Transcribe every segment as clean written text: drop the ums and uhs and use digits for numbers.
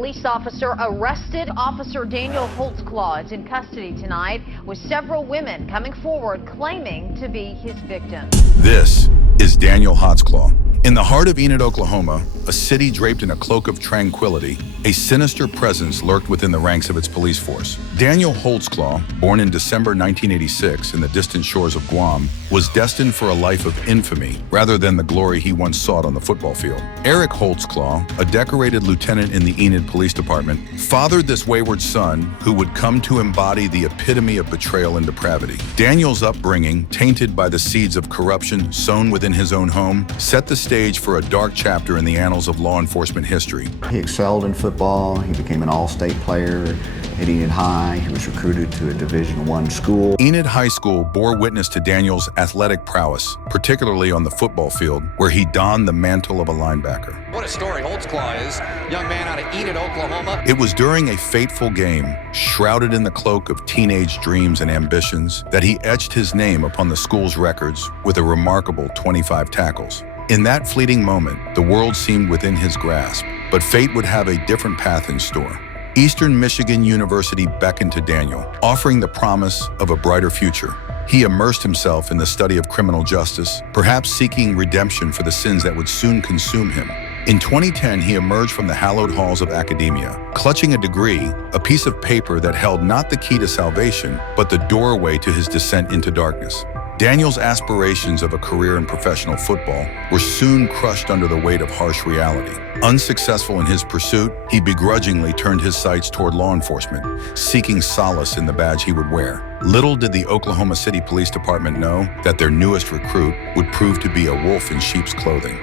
police officer arrested. Officer Daniel Holtzclaw is in custody tonight, with several women coming forward claiming to be his victim. This is Daniel Holtzclaw. In the heart of Enid, Oklahoma, a city draped in a cloak of tranquility, a sinister presence lurked within the ranks of its police force. Daniel Holtzclaw, born in December 1986 in the distant shores of Guam, was destined for a life of infamy rather than the glory he once sought on the football field. Eric Holtzclaw, a decorated lieutenant in the Enid Police Department, fathered this wayward son who would come to embody the epitome of betrayal and depravity. Daniel's upbringing, tainted by the seeds of corruption sown within his own home, set the stage for a dark chapter in the annals of law enforcement history. He excelled in football. He became an all-state player at Enid High. He was recruited to a Division I school. Enid High School bore witness to Daniel's athletic prowess, particularly on the football field, where he donned the mantle of a linebacker. What a story Holtzclaw is, young man out of Enid, Oklahoma. It was during a fateful game, shrouded in the cloak of teenage dreams and ambitions, that he etched his name upon the school's records with a remarkable 25 tackles. In that fleeting moment, the world seemed within his grasp, but fate would have a different path in store. Eastern Michigan University beckoned to Daniel, offering the promise of a brighter future. He immersed himself in the study of criminal justice, perhaps seeking redemption for the sins that would soon consume him. In 2010, he emerged from the hallowed halls of academia, clutching a degree, a piece of paper that held not the key to salvation, but the doorway to his descent into darkness. Daniel's aspirations of a career in professional football were soon crushed under the weight of harsh reality. Unsuccessful in his pursuit, he begrudgingly turned his sights toward law enforcement, seeking solace in the badge he would wear. Little did the Oklahoma City Police Department know that their newest recruit would prove to be a wolf in sheep's clothing.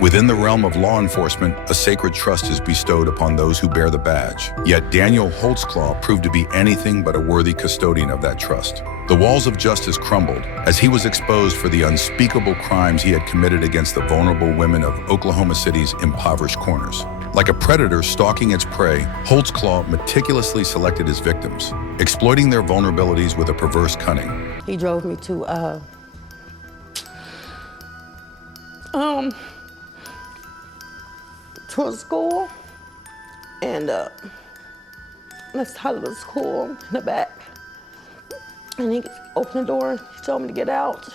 Within the realm of law enforcement, a sacred trust is bestowed upon those who bear the badge. Yet Daniel Holtzclaw proved to be anything but a worthy custodian of that trust. The walls of justice crumbled as he was exposed for the unspeakable crimes he had committed against the vulnerable women of Oklahoma City's impoverished corners. Like a predator stalking its prey, Holtzclaw meticulously selected his victims, exploiting their vulnerabilities with a perverse cunning. He drove me to a school, and let's out of the school in the back. And he opened the door, he told me to get out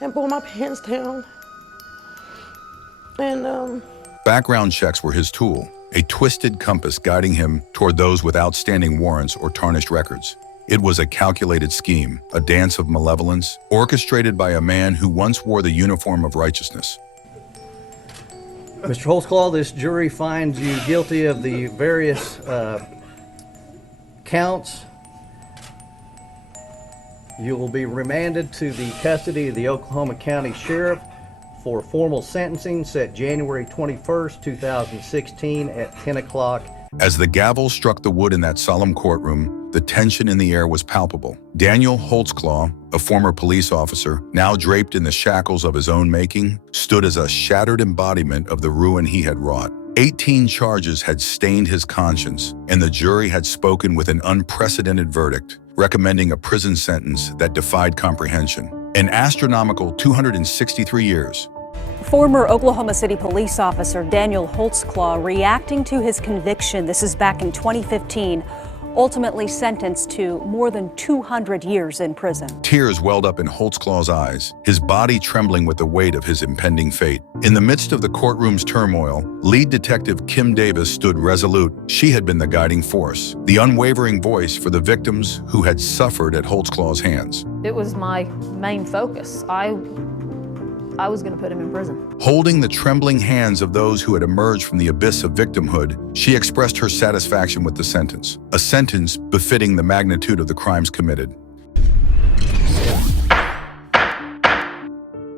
and pull my pants down. And background checks were his tool, a twisted compass guiding him toward those with outstanding warrants or tarnished records. It was a calculated scheme, a dance of malevolence, orchestrated by a man who once wore the uniform of righteousness. Mr. Holtzclaw, this jury finds you guilty of the various counts. You will be remanded to the custody of the Oklahoma County Sheriff for formal sentencing set January 21st, 2016 at 10 o'clock. As the gavel struck the wood in that solemn courtroom, the tension in the air was palpable. Daniel Holtzclaw, a former police officer, now draped in the shackles of his own making, stood as a shattered embodiment of the ruin he had wrought. 18 charges had stained his conscience, and the jury had spoken with an unprecedented verdict, recommending a prison sentence that defied comprehension. An astronomical 263 years. Former Oklahoma City police officer Daniel Holtzclaw reacting to his conviction, this is back in 2015, ultimately sentenced to more than 200 years in prison. Tears welled up in Holtzclaw's eyes, his body trembling with the weight of his impending fate. In the midst of the courtroom's turmoil, lead detective Kim Davis stood resolute. She had been the guiding force, the unwavering voice for the victims who had suffered at Holtzclaw's hands. It was my main focus. I was going to put him in prison. Holding the trembling hands of those who had emerged from the abyss of victimhood, she expressed her satisfaction with the sentence, a sentence befitting the magnitude of the crimes committed.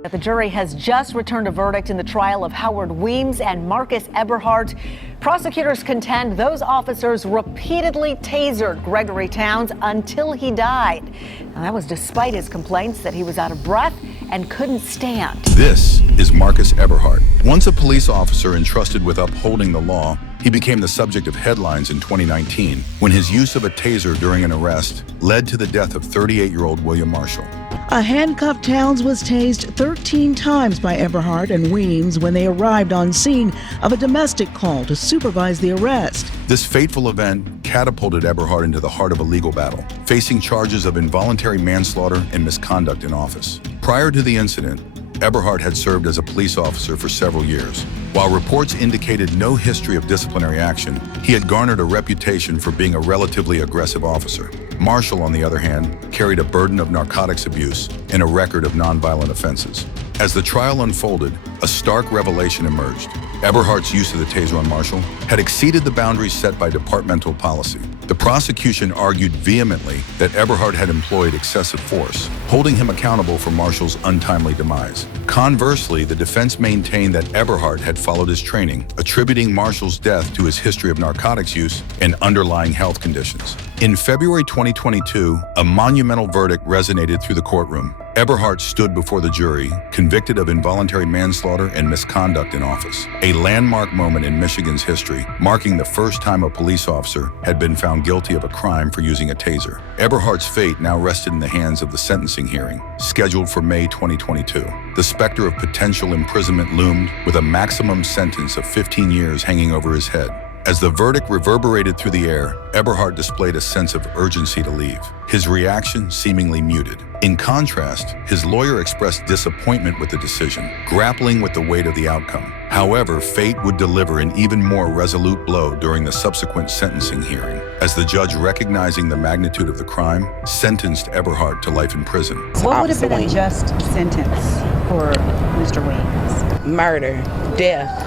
The jury has just returned a verdict in the trial of Howard Weems and Marcus Everhart. Prosecutors contend those officers repeatedly tasered Gregory Towns until he died. Now, that was despite his complaints that he was out of breath and couldn't stand. This is Marcus Everhart. Once a police officer entrusted with upholding the law, he became the subject of headlines in 2019 when his use of a taser during an arrest led to the death of 38-year-old William Marshall. A handcuffed Towns was tased 13 times by Everhart and Weems when they arrived on scene of a domestic call to supervise the arrest. This fateful event catapulted Everhart into the heart of a legal battle, facing charges of involuntary manslaughter and misconduct in office. Prior to the incident, Everhart had served as a police officer for several years. While reports indicated no history of disciplinary action, he had garnered a reputation for being a relatively aggressive officer. Marshall, on the other hand, carried a burden of narcotics abuse and a record of nonviolent offenses. As the trial unfolded, a stark revelation emerged. Everhart's use of the taser on Marshall had exceeded the boundaries set by departmental policy. The prosecution argued vehemently that Everhart had employed excessive force, holding him accountable for Marshall's untimely demise. Conversely, the defense maintained that Everhart had followed his training, attributing Marshall's death to his history of narcotics use and underlying health conditions. In February 2022, a monumental verdict resonated through the courtroom. Everhart stood before the jury, convicted of involuntary manslaughter and misconduct in office, a landmark moment in Michigan's history, marking the first time a police officer had been found guilty of a crime for using a taser. Everhart's fate now rested in the hands of the sentencing hearing, scheduled for May 2022. The specter of potential imprisonment loomed, with a maximum sentence of 15 years hanging over his head. As the verdict reverberated through the air, Everhart displayed a sense of urgency to leave, his reaction seemingly muted. In contrast, his lawyer expressed disappointment with the decision, grappling with the weight of the outcome. However, fate would deliver an even more resolute blow during the subsequent sentencing hearing, as the judge, recognizing the magnitude of the crime, sentenced Everhart to life in prison. What would have been a just sentence for Mr. Weems? Murder, death.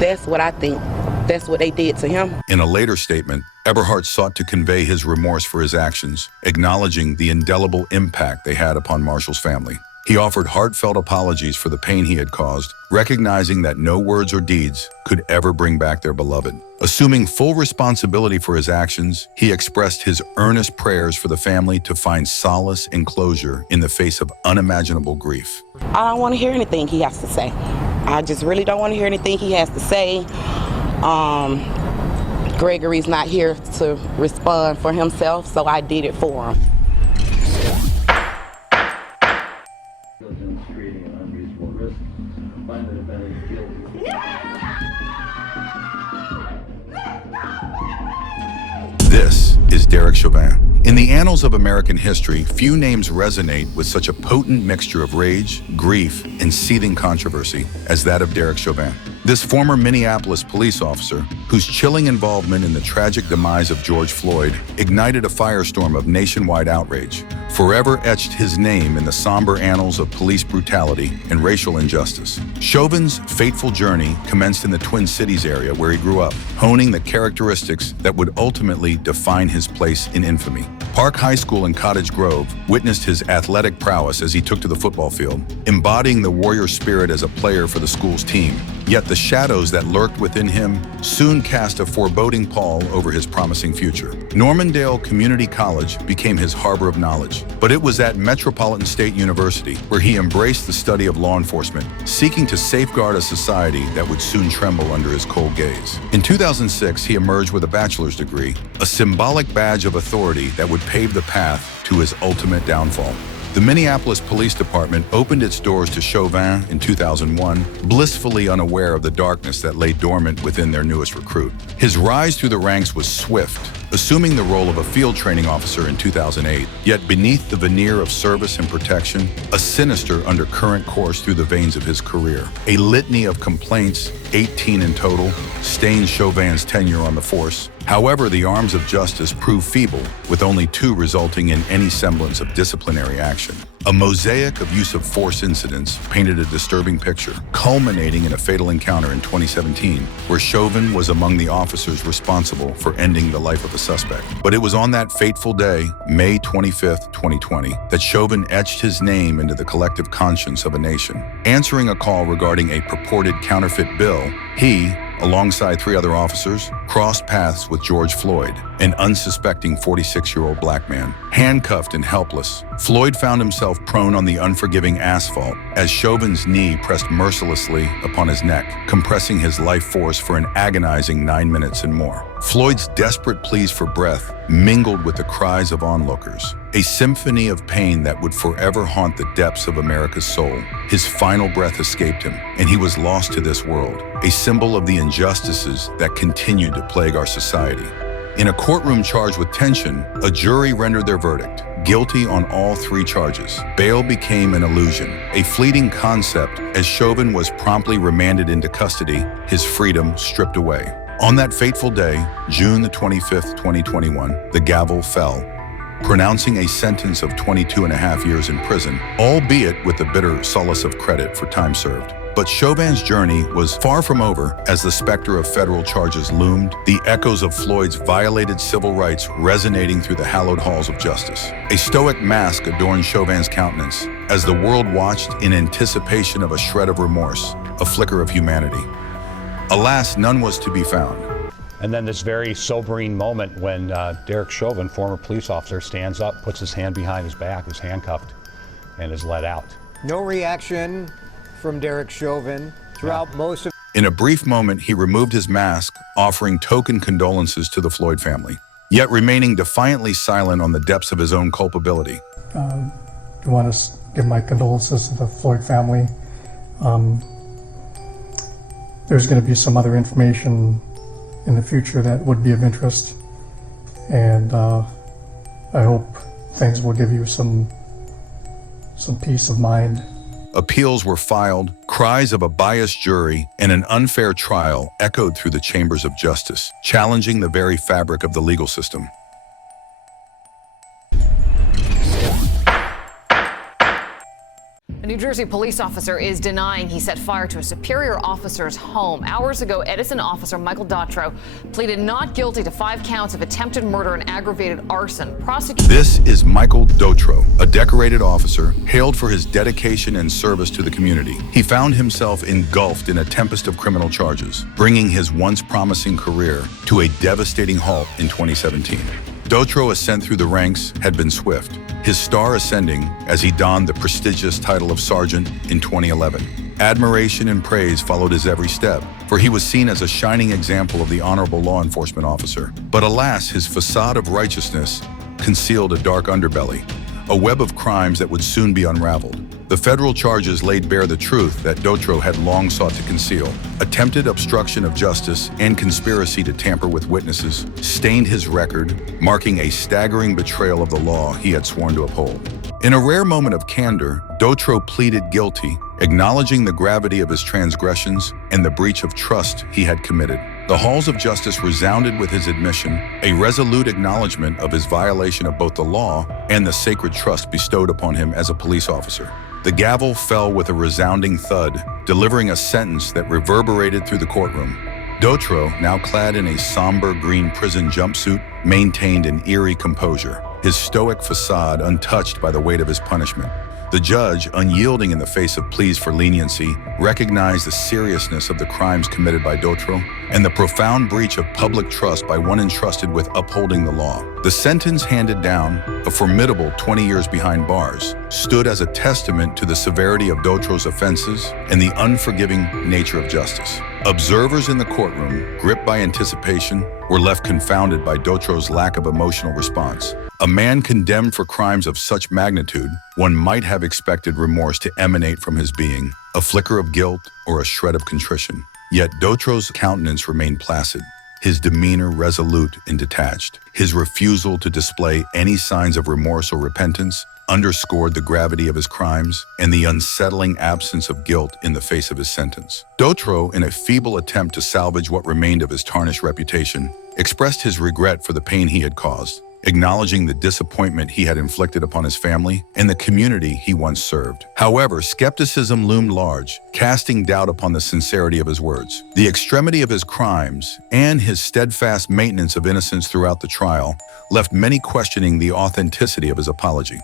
That's what I think. That's what they did to him. In a later statement, Everhart sought to convey his remorse for his actions, acknowledging the indelible impact they had upon Marshall's family. He offered heartfelt apologies for the pain he had caused, recognizing that no words or deeds could ever bring back their beloved. Assuming full responsibility for his actions, he expressed his earnest prayers for the family to find solace and closure in the face of unimaginable grief. I don't want to hear anything he has to say. I just really don't want to hear anything he has to say. Gregory's not here to respond for himself, so I did it for him. This is Derek Chauvin. In the annals of American history, few names resonate with such a potent mixture of rage, grief, and seething controversy as that of Derek Chauvin. This former Minneapolis police officer, whose chilling involvement in the tragic demise of George Floyd ignited a firestorm of nationwide outrage, forever etched his name in the somber annals of police brutality and racial injustice. Chauvin's fateful journey commenced in the Twin Cities area where he grew up, honing the characteristics that would ultimately define his place in infamy. Park High School in Cottage Grove witnessed his athletic prowess as he took to the football field, embodying the warrior spirit as a player for the school's team. Yet the shadows that lurked within him soon cast a foreboding pall over his promising future. Normandale Community College became his harbor of knowledge, but it was at Metropolitan State University where he embraced the study of law enforcement, seeking to safeguard a society that would soon tremble under his cold gaze. In 2006, he emerged with a bachelor's degree, a symbolic badge of authority that would pave the path to his ultimate downfall. The Minneapolis Police Department opened its doors to Chauvin in 2001, blissfully unaware of the darkness that lay dormant within their newest recruit. His rise through the ranks was swift, assuming the role of a field training officer in 2008. Yet beneath the veneer of service and protection, a sinister undercurrent coursed through the veins of his career. A litany of complaints, 18 in total, stained Chauvin's tenure on the force. However, the arms of justice proved feeble, with only 2 resulting in any semblance of disciplinary action. A mosaic of use of force incidents painted a disturbing picture, culminating in a fatal encounter in 2017, where Chauvin was among the officers responsible for ending the life of a suspect. But it was on that fateful day, May 25th, 2020, that Chauvin etched his name into the collective conscience of a nation. Answering a call regarding a purported counterfeit bill, he, alongside 3 other officers, crossed paths with George Floyd, an unsuspecting 46-year-old black man. Handcuffed and helpless, Floyd found himself prone on the unforgiving asphalt, as Chauvin's knee pressed mercilessly upon his neck, compressing his life force for an agonizing 9 minutes and more. Floyd's desperate pleas for breath mingled with the cries of onlookers, a symphony of pain that would forever haunt the depths of America's soul. His final breath escaped him, and he was lost to this world, a symbol of the injustices that continued to plague our society. In a courtroom charged with tension, a jury rendered their verdict, guilty on all 3 charges. Bail became an illusion, a fleeting concept, as Chauvin was promptly remanded into custody, his freedom stripped away. On that fateful day, June the 25th, 2021, the gavel fell, pronouncing a sentence of 22.5 years in prison, albeit with the bitter solace of credit for time served. But Chauvin's journey was far from over as the specter of federal charges loomed, the echoes of Floyd's violated civil rights resonating through the hallowed halls of justice. A stoic mask adorned Chauvin's countenance as the world watched in anticipation of a shred of remorse, a flicker of humanity. Alas, none was to be found. And then this very sobering moment when Derek Chauvin, former police officer, stands up, puts his hand behind his back, is handcuffed, and is let out. No reaction from Derek Chauvin throughout most of... In a brief moment, he removed his mask, offering token condolences to the Floyd family, yet remaining defiantly silent on the depths of his own culpability. I want to give my condolences to the Floyd family. There's going to be some other information in the future that would be of interest, and I hope things will give you some peace of mind. Appeals were filed, cries of a biased jury and an unfair trial echoed through the chambers of justice, challenging the very fabric of the legal system. A New Jersey police officer is denying he set fire to a superior officer's home. Hours ago, Edison officer Michael Dautro pleaded not guilty to 5 counts of attempted murder and aggravated arson. This is Michael Dautro, a decorated officer hailed for his dedication and service to the community. He found himself engulfed in a tempest of criminal charges, bringing his once promising career to a devastating halt in 2017. Dautro's ascent through the ranks had been swift, his star ascending as he donned the prestigious title of sergeant in 2011. Admiration and praise followed his every step, for he was seen as a shining example of the honorable law enforcement officer. But alas, his facade of righteousness concealed a dark underbelly, a web of crimes that would soon be unraveled. The federal charges laid bare the truth that Dautro had long sought to conceal. Attempted obstruction of justice and conspiracy to tamper with witnesses stained his record, marking a staggering betrayal of the law he had sworn to uphold. In a rare moment of candor, Dautro pleaded guilty, acknowledging the gravity of his transgressions and the breach of trust he had committed. The halls of justice resounded with his admission, a resolute acknowledgement of his violation of both the law and the sacred trust bestowed upon him as a police officer. The gavel fell with a resounding thud, delivering a sentence that reverberated through the courtroom. Dautro, now clad in a somber green prison jumpsuit, maintained an eerie composure, his stoic facade untouched by the weight of his punishment. The judge, unyielding in the face of pleas for leniency, recognized the seriousness of the crimes committed by Dautro and the profound breach of public trust by one entrusted with upholding the law. The sentence handed down, a formidable 20 years behind bars, stood as a testament to the severity of Dautro's offenses and the unforgiving nature of justice. Observers in the courtroom, gripped by anticipation, were left confounded by Dautro's lack of emotional response. A man condemned for crimes of such magnitude, one might have expected remorse to emanate from his being, a flicker of guilt or a shred of contrition. Yet Dautro's countenance remained placid, his demeanor resolute and detached. His refusal to display any signs of remorse or repentance underscored the gravity of his crimes and the unsettling absence of guilt in the face of his sentence. Dautro, in a feeble attempt to salvage what remained of his tarnished reputation, expressed his regret for the pain he had caused, acknowledging the disappointment he had inflicted upon his family and the community he once served. However, skepticism loomed large, casting doubt upon the sincerity of his words. The extremity of his crimes and his steadfast maintenance of innocence throughout the trial left many questioning the authenticity of his apology.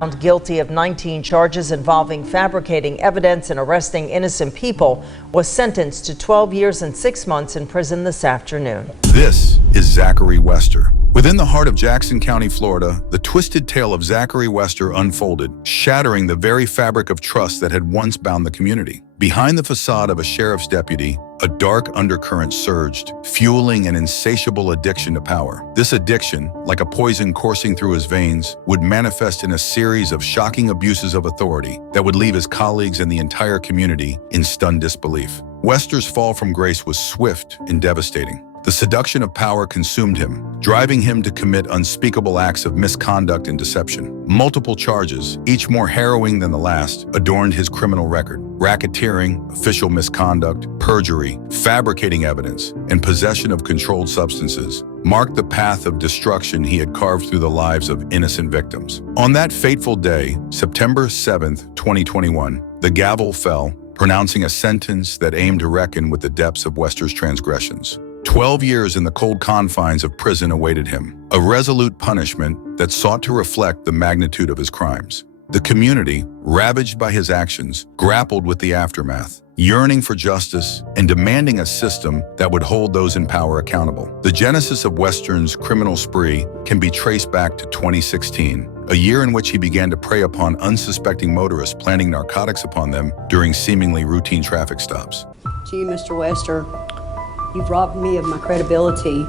Found guilty of 19 charges involving fabricating evidence and arresting innocent people, was sentenced to 12 years and 6 months in prison this afternoon. This is Zachary Wester. With Within the heart of Jackson County, Florida, the twisted tale of Zachary Wester unfolded, shattering the very fabric of trust that had once bound the community. Behind the facade of a sheriff's deputy, a dark undercurrent surged, fueling an insatiable addiction to power. This addiction, like a poison coursing through his veins, would manifest in a series of shocking abuses of authority that would leave his colleagues and the entire community in stunned disbelief. Wester's fall from grace was swift and devastating. The seduction of power consumed him, driving him to commit unspeakable acts of misconduct and deception. Multiple charges, each more harrowing than the last, adorned his criminal record. Racketeering, official misconduct, perjury, fabricating evidence, and possession of controlled substances marked the path of destruction he had carved through the lives of innocent victims. On that fateful day, September 7th, 2021, the gavel fell, pronouncing a sentence that aimed to reckon with the depths of Wester's transgressions. 12 years in the cold confines of prison awaited him, a resolute punishment that sought to reflect the magnitude of his crimes. The community, ravaged by his actions, grappled with the aftermath, yearning for justice and demanding a system that would hold those in power accountable. The genesis of Wester's criminal spree can be traced back to 2016, a year in which he began to prey upon unsuspecting motorists planting narcotics upon them during seemingly routine traffic stops. Gee, Mr. Wester, you've robbed me of my credibility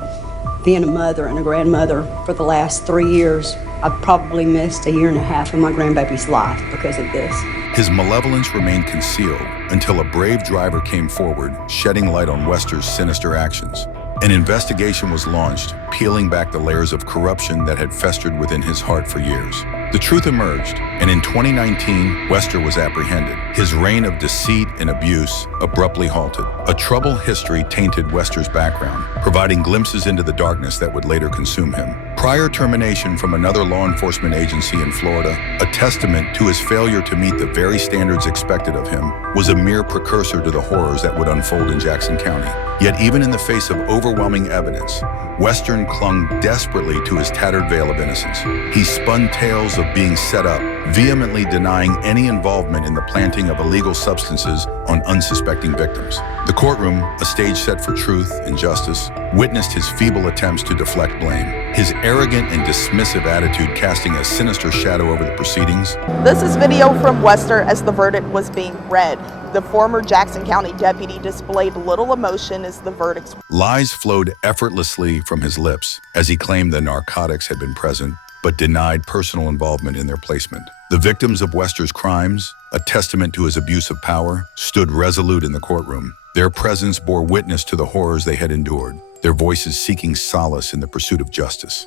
being a mother and a grandmother for the last 3 years. I've probably missed 1.5 years of my grandbaby's life because of this. His malevolence remained concealed until a brave driver came forward, shedding light on Wester's sinister actions. An investigation was launched, peeling back the layers of corruption that had festered within his heart for years. The truth emerged, and in 2019, Wester was apprehended. His reign of deceit and abuse abruptly halted. A troubled history tainted Wester's background, providing glimpses into the darkness that would later consume him. Prior termination from another law enforcement agency in Florida, a testament to his failure to meet the very standards expected of him, was a mere precursor to the horrors that would unfold in Jackson County. Yet even in the face of overwhelming evidence, Wester clung desperately to his tattered veil of innocence. He spun tales of being set up, vehemently denying any involvement in the planting of illegal substances on unsuspecting victims. The courtroom, a stage set for truth and justice, witnessed his feeble attempts to deflect blame, his arrogant and dismissive attitude casting a sinister shadow over the proceedings. This is video from Wester as the verdict was being read. The former Jackson County deputy displayed little emotion as the verdict. Lies flowed effortlessly from his lips as he claimed the narcotics had been present, but denied personal involvement in their placement. The victims of Wester's crimes, a testament to his abuse of power, stood resolute in the courtroom. Their presence bore witness to the horrors they had endured, their voices seeking solace in the pursuit of justice.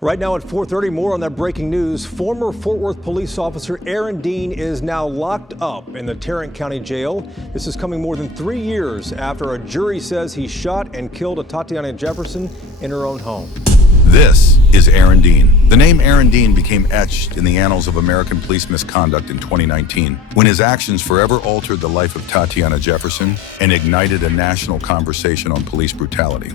Right now at 4:30, more on that breaking news. Former Fort Worth police officer Aaron Dean is now locked up in the Tarrant County Jail. This is coming more than 3 years after a jury says he shot and killed a Tatiana Jefferson in her own home. This is Aaron Dean. The name Aaron Dean became etched in the annals of American police misconduct in 2019, when his actions forever altered the life of Tatiana Jefferson and ignited a national conversation on police brutality.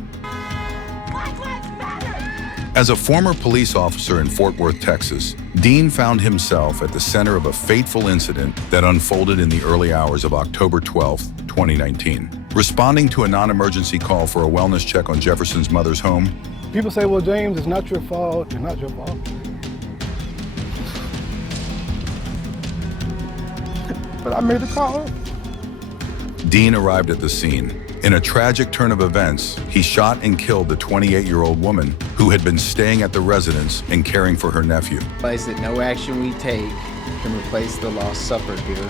As a former police officer in Fort Worth, Texas, Dean found himself at the center of a fateful incident that unfolded in the early hours of October 12, 2019. Responding to a non-emergency call for a wellness check on Jefferson's mother's home, people say, well, James, it's not your fault. It's not your fault. But I made the call. Dean arrived at the scene. In a tragic turn of events, he shot and killed the 28-year-old woman who had been staying at the residence and caring for her nephew. I said no action we take can replace the loss suffered here.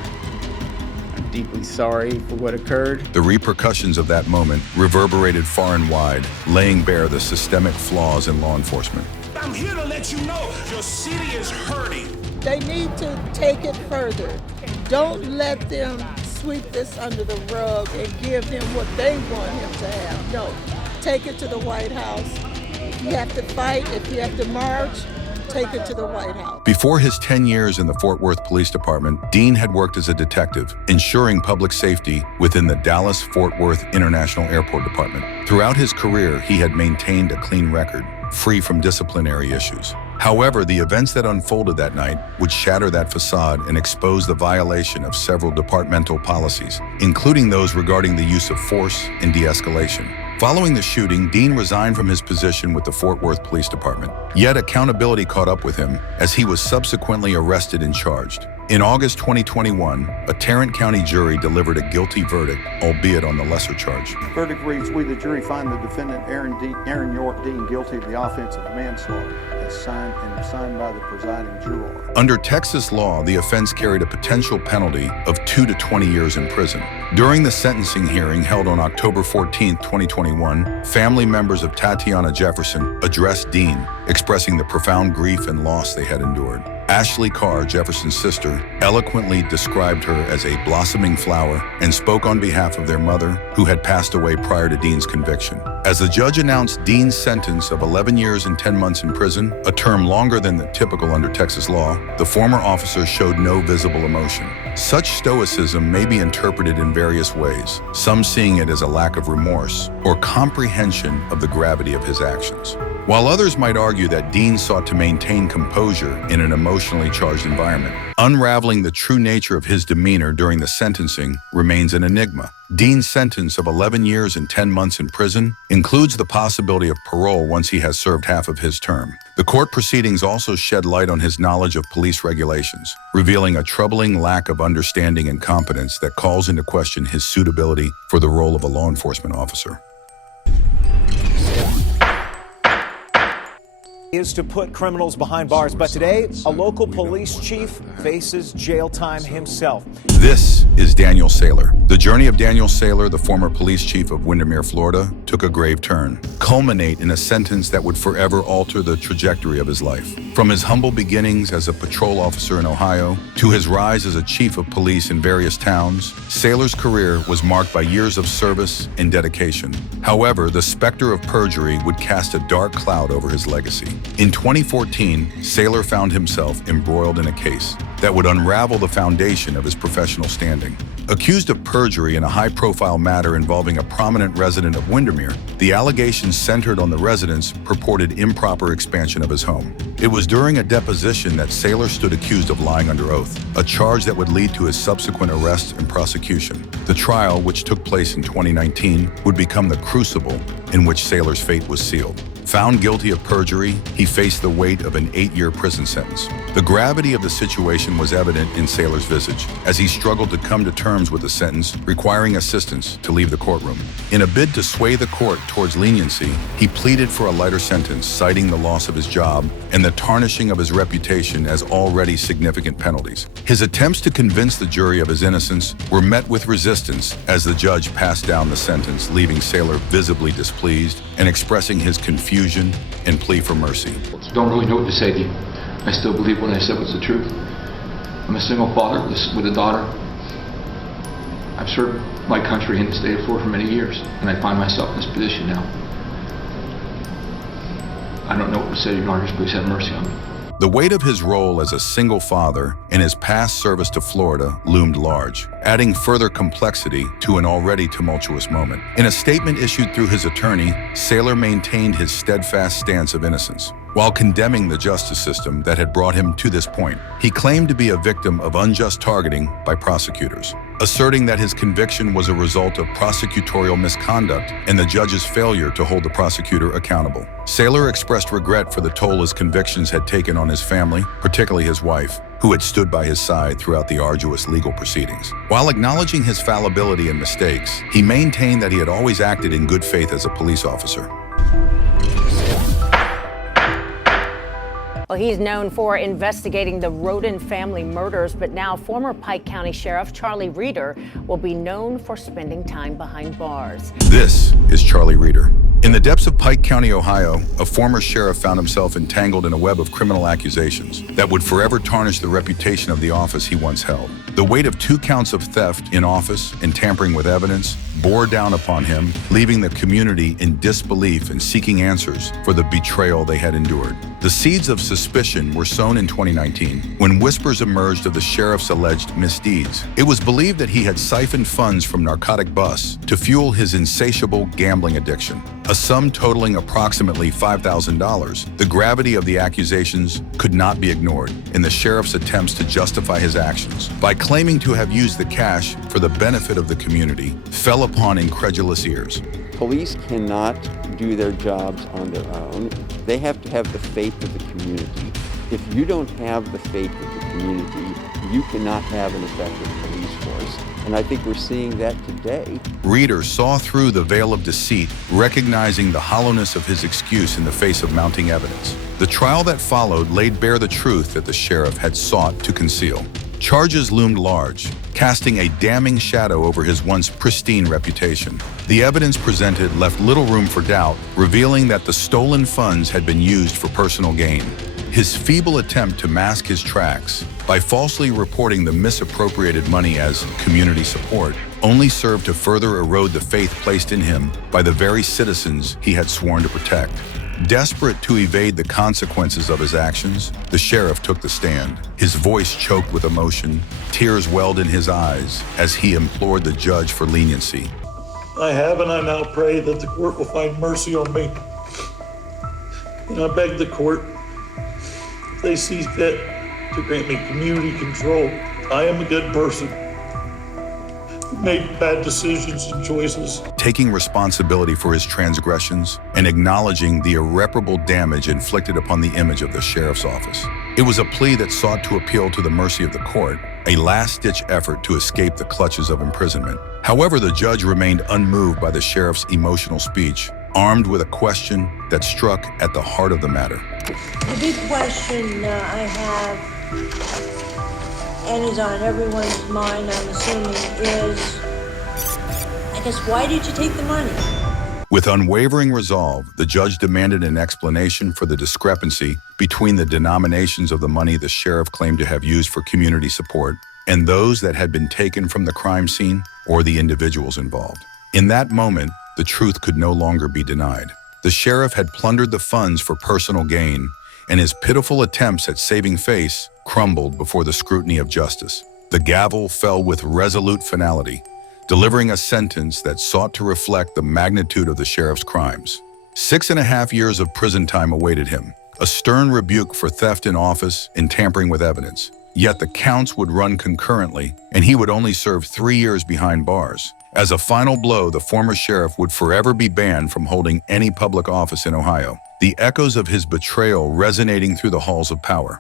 I'm deeply sorry for what occurred. The repercussions of that moment reverberated far and wide, laying bare the systemic flaws in law enforcement. I'm here to let you know your city is hurting. They need to take it further. Don't let them sweep this under the rug and give him what they want him to have. No, take it to the White House. If you have to fight, if you have to march, take it to the White House. Before his 10 years in the Fort Worth Police Department, Dean had worked as a detective, ensuring public safety within the Dallas-Fort Worth International Airport Department. Throughout his career, he had maintained a clean record, free from disciplinary issues. However, the events that unfolded that night would shatter that facade and expose the violation of several departmental policies, including those regarding the use of force and de-escalation. Following the shooting, Dean resigned from his position with the Fort Worth Police Department. Yet accountability caught up with him as he was subsequently arrested and charged. In August 2021, a Tarrant County jury delivered a guilty verdict, albeit on the lesser charge. Verdict reads, we, the jury, find the defendant Aaron York Dean guilty of the offense of manslaughter, as signed by the presiding juror. Under Texas law, the offense carried a potential penalty of 2 to 20 years in prison. During the sentencing hearing held on October 14, 2021, family members of Tatiana Jefferson addressed Dean, expressing the profound grief and loss they had endured. Ashley Carr, Jefferson's sister, eloquently described her as a blossoming flower and spoke on behalf of their mother, who had passed away prior to Dean's conviction. As the judge announced Dean's sentence of 11 years and 10 months in prison, a term longer than the typical under Texas law, the former officer showed no visible emotion. Such stoicism may be interpreted in various ways, some seeing it as a lack of remorse or comprehension of the gravity of his actions, while others might argue that Dean sought to maintain composure in an emotionally charged environment. Unraveling the true nature of his demeanor during the sentencing remains an enigma. Dean's sentence of 11 years and 10 months in prison includes the possibility of parole once he has served half of his term. The court proceedings also shed light on his knowledge of police regulations, revealing a troubling lack of understanding and competence that calls into question his suitability for the role of a law enforcement officer. Is to put criminals behind bars, but today a local police chief faces jail time himself. This is Daniel Saylor. The journey of Daniel Saylor, the former police chief of Windermere, Florida, took a grave turn, culminate in a sentence that would forever alter the trajectory of his life. From his humble beginnings as a patrol officer in Ohio to his rise as a chief of police in various towns, Saylor's career was marked by years of service and dedication. However, the specter of perjury would cast a dark cloud over his legacy. In 2014, Saylor found himself embroiled in a case that would unravel the foundation of his professional standing. Accused of perjury in a high-profile matter involving a prominent resident of Windermere, the allegations centered on the resident's purported improper expansion of his home. It was during a deposition that Saylor stood accused of lying under oath, a charge that would lead to his subsequent arrest and prosecution. The trial, which took place in 2019, would become the crucible in which Saylor's fate was sealed. Found guilty of perjury, he faced the weight of an 8-year prison sentence. The gravity of the situation was evident in Saylor's visage as he struggled to come to terms with the sentence, requiring assistance to leave the courtroom. In a bid to sway the court towards leniency, he pleaded for a lighter sentence, citing the loss of his job and the tarnishing of his reputation as already significant penalties. His attempts to convince the jury of his innocence were met with resistance as the judge passed down the sentence, leaving Saylor visibly displeased and expressing his confusion and plea for mercy. Don't really know what to say to you. I still believe what I said was the truth. I'm a single father with a daughter. I've served my country in the state of Florida for many years, and I find myself in this position now. I don't know what to say to you, Your Honors. Please have mercy on me. The weight of his role as a single father and his past service to Florida loomed large, adding further complexity to an already tumultuous moment. In a statement issued through his attorney, Saylor maintained his steadfast stance of innocence. While condemning the justice system that had brought him to this point, he claimed to be a victim of unjust targeting by prosecutors, asserting that his conviction was a result of prosecutorial misconduct and the judge's failure to hold the prosecutor accountable. Saylor expressed regret for the toll his convictions had taken on his family, particularly his wife, who had stood by his side throughout the arduous legal proceedings. While acknowledging his fallibility and mistakes, he maintained that he had always acted in good faith as a police officer. Well, he's known for investigating the Roden family murders, but now former Pike County Sheriff Charlie Reer will be known for spending time behind bars. This is Charlie Reer. In the depths of Pike County, Ohio, a former sheriff found himself entangled in a web of criminal accusations that would forever tarnish the reputation of the office he once held. The weight of 2 counts of theft in office and tampering with evidence bore down upon him, leaving the community in disbelief and seeking answers for the betrayal they had endured. The seeds of suspicion were sown in 2019 when whispers emerged of the sheriff's alleged misdeeds. It was believed that he had siphoned funds from narcotic busts to fuel his insatiable gambling addiction. A sum totaling approximately $5,000, the gravity of the accusations could not be ignored in the sheriff's attempts to justify his actions by claiming to have used the cash for the benefit of the community fell upon incredulous ears. Police cannot do their jobs on their own. They have to have the faith of the community. If you don't have the faith of the community, you cannot have an effective police force. And I think we're seeing that today. Reer saw through the veil of deceit, recognizing the hollowness of his excuse in the face of mounting evidence. The trial that followed laid bare the truth that the sheriff had sought to conceal. Charges loomed large, casting a damning shadow over his once pristine reputation. The evidence presented left little room for doubt, revealing that the stolen funds had been used for personal gain. His feeble attempt to mask his tracks by falsely reporting the misappropriated money as community support only served to further erode the faith placed in him by the very citizens he had sworn to protect. Desperate to evade the consequences of his actions, the sheriff took the stand. His voice choked with emotion, tears welled in his eyes as he implored the judge for leniency. I have, and I now pray that the court will find mercy on me. And I beg the court, if they see fit, to grant me community control. I am a good person. Made bad decisions and choices. Taking responsibility for his transgressions and acknowledging the irreparable damage inflicted upon the image of the sheriff's office. It was a plea that sought to appeal to the mercy of the court, a last-ditch effort to escape the clutches of imprisonment. However, the judge remained unmoved by the sheriff's emotional speech, armed with a question that struck at the heart of the matter. The big question I have, and is on everyone's mind, I'm assuming, is, I guess, why did you take the money? With unwavering resolve, the judge demanded an explanation for the discrepancy between the denominations of the money the sheriff claimed to have used for community support and those that had been taken from the crime scene or the individuals involved. In that moment, the truth could no longer be denied. The sheriff had plundered the funds for personal gain, and his pitiful attempts at saving face crumbled before the scrutiny of justice. The gavel fell with resolute finality, delivering a sentence that sought to reflect the magnitude of the sheriff's crimes. 6.5 years of prison time awaited him, a stern rebuke for theft in office and tampering with evidence. Yet the counts would run concurrently, and he would only serve 3 years behind bars. As a final blow, the former sheriff would forever be banned from holding any public office in Ohio, the echoes of his betrayal resonating through the halls of power.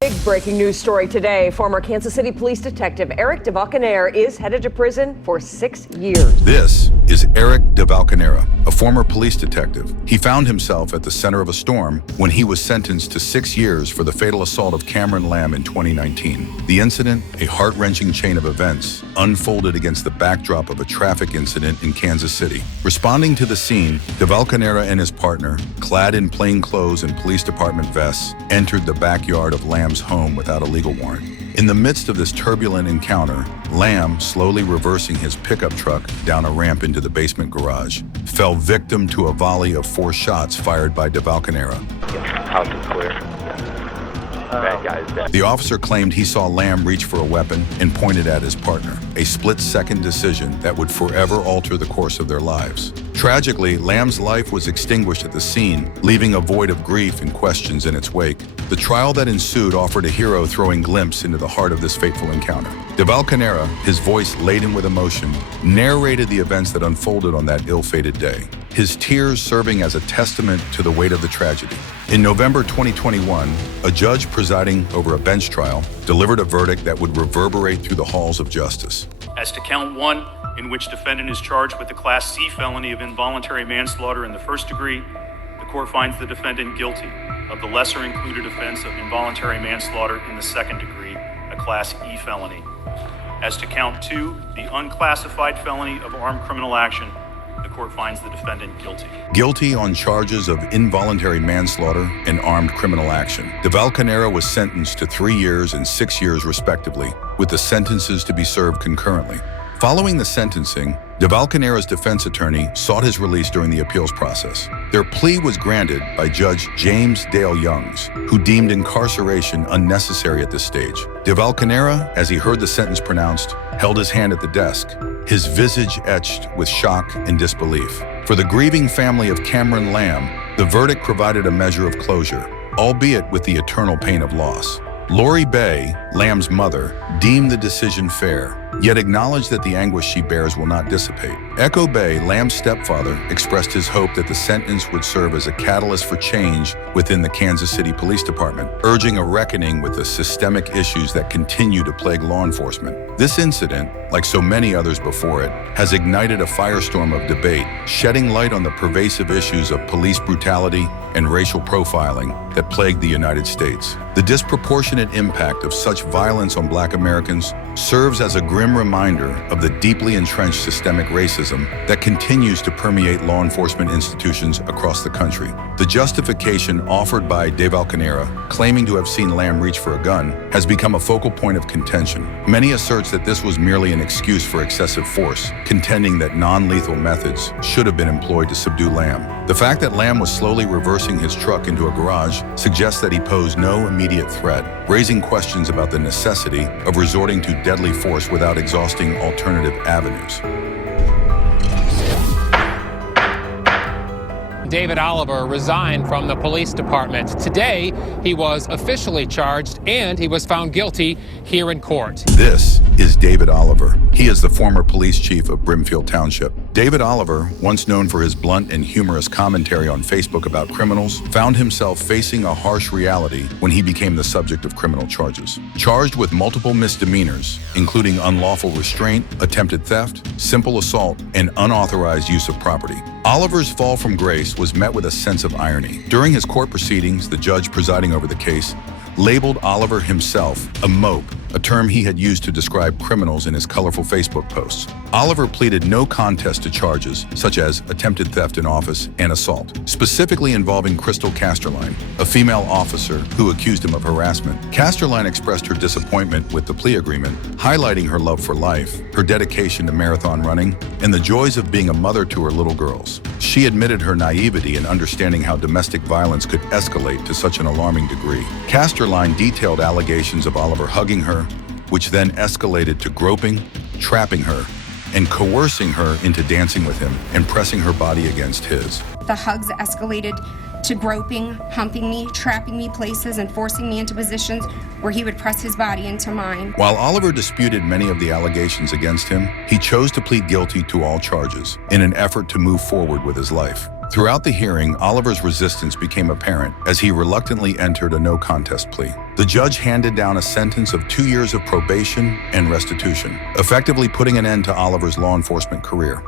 Big breaking news story today. Former Kansas City police detective Eric DeValcanera is headed to prison for 6 years. This is Eric DeValcanera, a former police detective. He found himself at the center of a storm when he was sentenced to 6 years for the fatal assault of Cameron Lamb in 2019. The incident, a heart-wrenching chain of events, unfolded against the backdrop of a traffic incident in Kansas City. Responding to the scene, DeValcanera and his partner, clad in plain clothes and police department vests, entered the backyard of Lamb's home without a legal warrant. In the midst of this turbulent encounter, Lamb, slowly reversing his pickup truck down a ramp into the basement garage, fell victim to a volley of 4 shots fired by DeValcanera. House is clear. Bad guy is dead. The officer claimed he saw Lamb reach for a weapon and pointed at his partner, a split-second decision that would forever alter the course of their lives. Tragically, Lamb's life was extinguished at the scene, leaving a void of grief and questions in its wake. The trial that ensued offered a hero-throwing glimpse into the heart of this fateful encounter. DeValcanera, his voice laden with emotion, narrated the events that unfolded on that ill-fated day, his tears serving as a testament to the weight of the tragedy. In November 2021, a judge presiding over a bench trial delivered a verdict that would reverberate through the halls of justice. As to count 1, in which defendant is charged with the Class C felony of involuntary manslaughter in the first degree, the court finds the defendant guilty of the lesser included offense of involuntary manslaughter in the second degree, a Class E felony. As to count 2, the unclassified felony of armed criminal action, the court finds the defendant guilty. Guilty on charges of involuntary manslaughter and armed criminal action. DeValcanera was sentenced to 3 years and 6 years respectively, with the sentences to be served concurrently. Following the sentencing, DeValcanera's defense attorney sought his release during the appeals process. Their plea was granted by Judge James Dale Youngs, who deemed incarceration unnecessary at this stage. DeValcanera, as he heard the sentence pronounced, held his hand at the desk, his visage etched with shock and disbelief. For the grieving family of Cameron Lamb, the verdict provided a measure of closure, albeit with the eternal pain of loss. Lori Bay, Lamb's mother, deemed the decision fair, yet acknowledged that the anguish she bears will not dissipate. Echo Bay, Lamb's stepfather, expressed his hope that the sentence would serve as a catalyst for change within the Kansas City Police Department, urging a reckoning with the systemic issues that continue to plague law enforcement. This incident, like so many others before it, has ignited a firestorm of debate, shedding light on the pervasive issues of police brutality and racial profiling that plague the United States. The disproportionate impact of such violence on Black Americans serves as a grim reminder of the deeply entrenched systemic racism that continues to permeate law enforcement institutions across the country. The justification offered by DeValcanera, claiming to have seen Lamb reach for a gun, has become a focal point of contention. Many assert that this was merely an excuse for excessive force, contending that non-lethal methods should have been employed to subdue Lamb. The fact that Lamb was slowly reversing his truck into a garage suggests that he posed no immediate threat, raising questions about the necessity of resorting to deadly force without exhausting alternative avenues. David Oliver resigned from the police department. Today, he was officially charged and he was found guilty here in court. This is David Oliver. He is the former police chief of Brimfield Township. David Oliver, once known for his blunt and humorous commentary on Facebook about criminals, found himself facing a harsh reality when he became the subject of criminal charges. Charged with multiple misdemeanors, including unlawful restraint, attempted theft, simple assault, and unauthorized use of property. Oliver's fall from grace was met with a sense of irony. During his court proceedings, the judge presiding over the case labeled Oliver himself a mope, a term he had used to describe criminals in his colorful Facebook posts. Oliver pleaded no contest to charges such as attempted theft in office and assault, specifically involving Crystal Casterline, a female officer who accused him of harassment. Casterline expressed her disappointment with the plea agreement, highlighting her love for life, her dedication to marathon running, and the joys of being a mother to her little girls. She admitted her naivety in understanding how domestic violence could escalate to such an alarming degree. Casterline detailed allegations of Oliver hugging her, which then escalated to groping, trapping her, and coercing her into dancing with him and pressing her body against his. The hugs escalated to groping, humping me, trapping me places, and forcing me into positions where he would press his body into mine. While Oliver disputed many of the allegations against him, he chose to plead guilty to all charges in an effort to move forward with his life. Throughout the hearing, Oliver's resistance became apparent as he reluctantly entered a no-contest plea. The judge handed down a sentence of 2 years of probation and restitution, effectively putting an end to Oliver's law enforcement career.